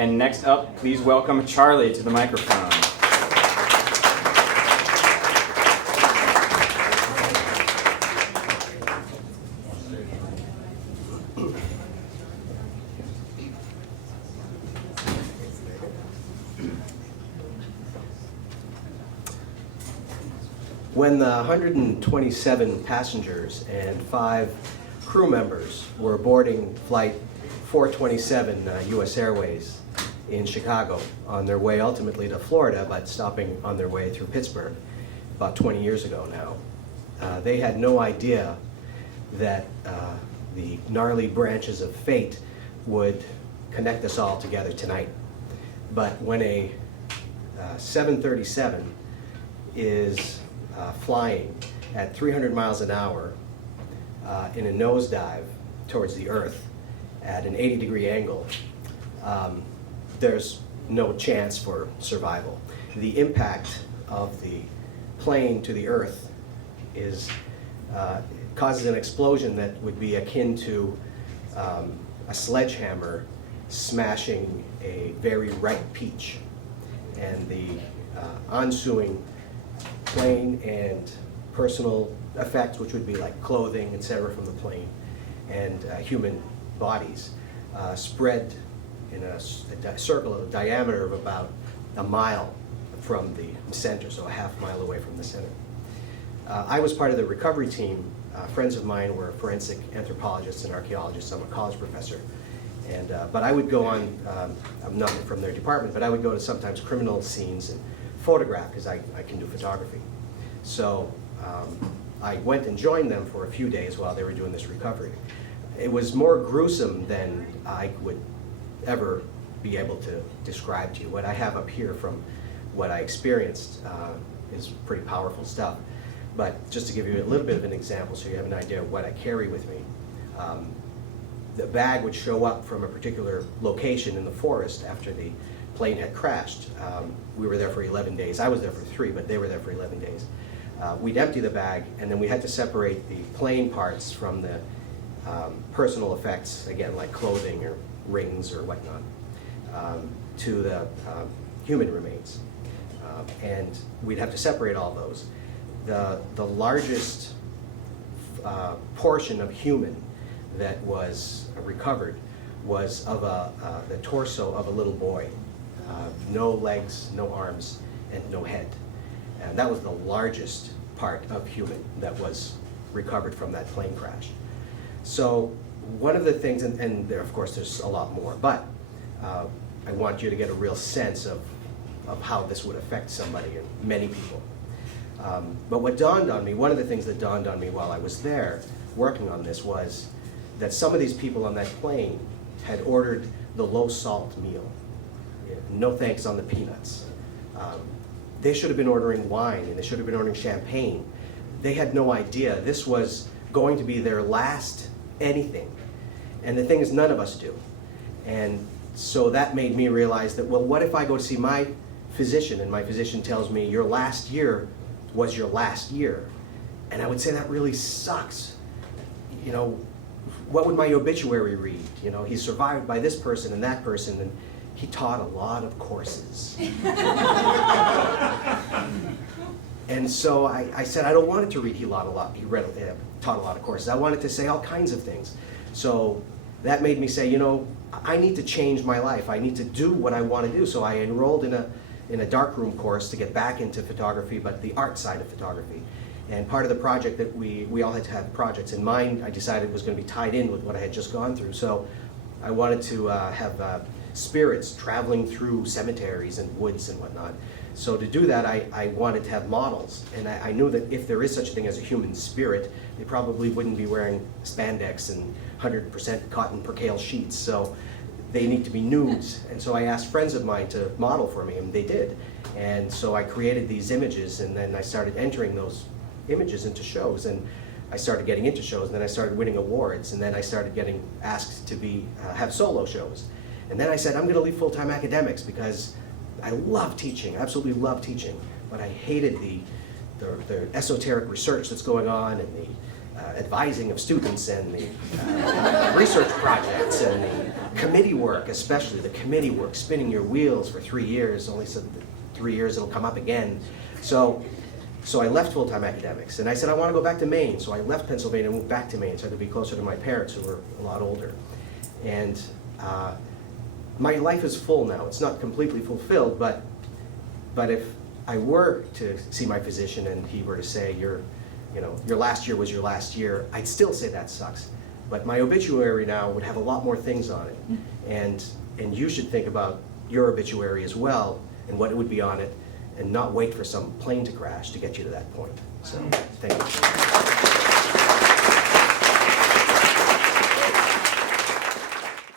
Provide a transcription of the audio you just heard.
And next up, please welcome Charlie to the microphone. When the 127 passengers and 5 crew members were boarding flight 427 U.S. Airways in Chicago on their way ultimately to Florida, but stopping on their way through Pittsburgh about 20 years ago now, they had no idea that the gnarly branches of fate would connect us all together tonight. But when a 737 is flying at 300 miles an hour in a nosedive towards the Earth at an 80-degree angle, there's no chance for survival. The impact of the plane to the Earth causes an explosion that would be akin to a sledgehammer smashing a very ripe peach. And the ensuing plane and personal effects, which would be like clothing, etc., from the plane, and human bodies, spread in a circle of a diameter of about a mile from the center, so a half mile away from the center. I was part of the recovery team. Friends of mine were forensic anthropologists and archaeologists. I'm a college professor. But I would go on, I'm not from their department, but I would go to sometimes criminal scenes and photograph, because I can do photography. So I went and joined them for a few days while they were doing this recovery. It was more gruesome than I would ever be able to describe to you. What I have up here from what I experienced is pretty powerful stuff. But just to give you a little bit of an example so you have an idea of what I carry with me. The bag would show up from a particular location in the forest after the plane had crashed. We were there for 11 days. I was there for 3, but they were there for 11 days. We'd empty the bag, and then we had to separate the plane parts from the personal effects, again, like clothing or rings or whatnot, to the human remains. And we'd have to separate all those. The largest portion of human that was recovered was of the torso of a little boy. No legs, no arms, and no head. And that was the largest part of human that was recovered from that plane crash. So one of the things, and there, of course there's a lot more, but I want you to get a real sense of how this would affect somebody, and many people. But what dawned on me, one of the things that dawned on me while I was there working on this, was that some of these people on that plane had ordered the low-salt meal. No thanks on the peanuts. They should have been ordering wine, and they should have been ordering champagne. They had no idea this was going to be their last anything. And the thing is, none of us do. And so that made me realize that, well, what if I go to see my physician, and my physician tells me your last year was your last year? And I would say that really sucks. You know, what would my obituary read? You know, he's survived by this person and that person, and he taught a lot of courses. And so I said, I don't want it to read he taught a lot of courses. I wanted to say all kinds of things. So that made me say, you know, I need to change my life. I need to do what I want to do. So I enrolled in a darkroom course to get back into photography, but the art side of photography. And part of the project that we all had to have projects in mind, I decided was going to be tied in with what I had just gone through. So I wanted to have spirits traveling through cemeteries and woods and whatnot. So to do that, I wanted to have models. And I knew that if there is such a thing as a human spirit, they probably wouldn't be wearing spandex and 100% cotton percale sheets. So they need to be nudes. And so I asked friends of mine to model for me, and they did. And so I created these images, and then I started entering those images into shows, and I started getting into shows, and then I started winning awards, and then I started getting asked to have solo shows. And then I said, I'm going to leave full-time academics because I love teaching, absolutely love teaching, but I hated the esoteric research that's going on, and the advising of students, and the research projects, and the Committee work, especially the committee work, spinning your wheels for 3 years, only said 3 years it'll come up again. So I left full-time academics, and I said I want to go back to Maine, so I left Pennsylvania and moved back to Maine so I could be closer to my parents who were a lot older. And my life is full now. It's not completely fulfilled, but if I were to see my physician and he were to say, your last year was your last year, I'd still say that sucks. But my obituary now would have a lot more things on it. And you should think about your obituary as well and what it would be on it, and not wait for some plane to crash to get you to that point. So, thank you.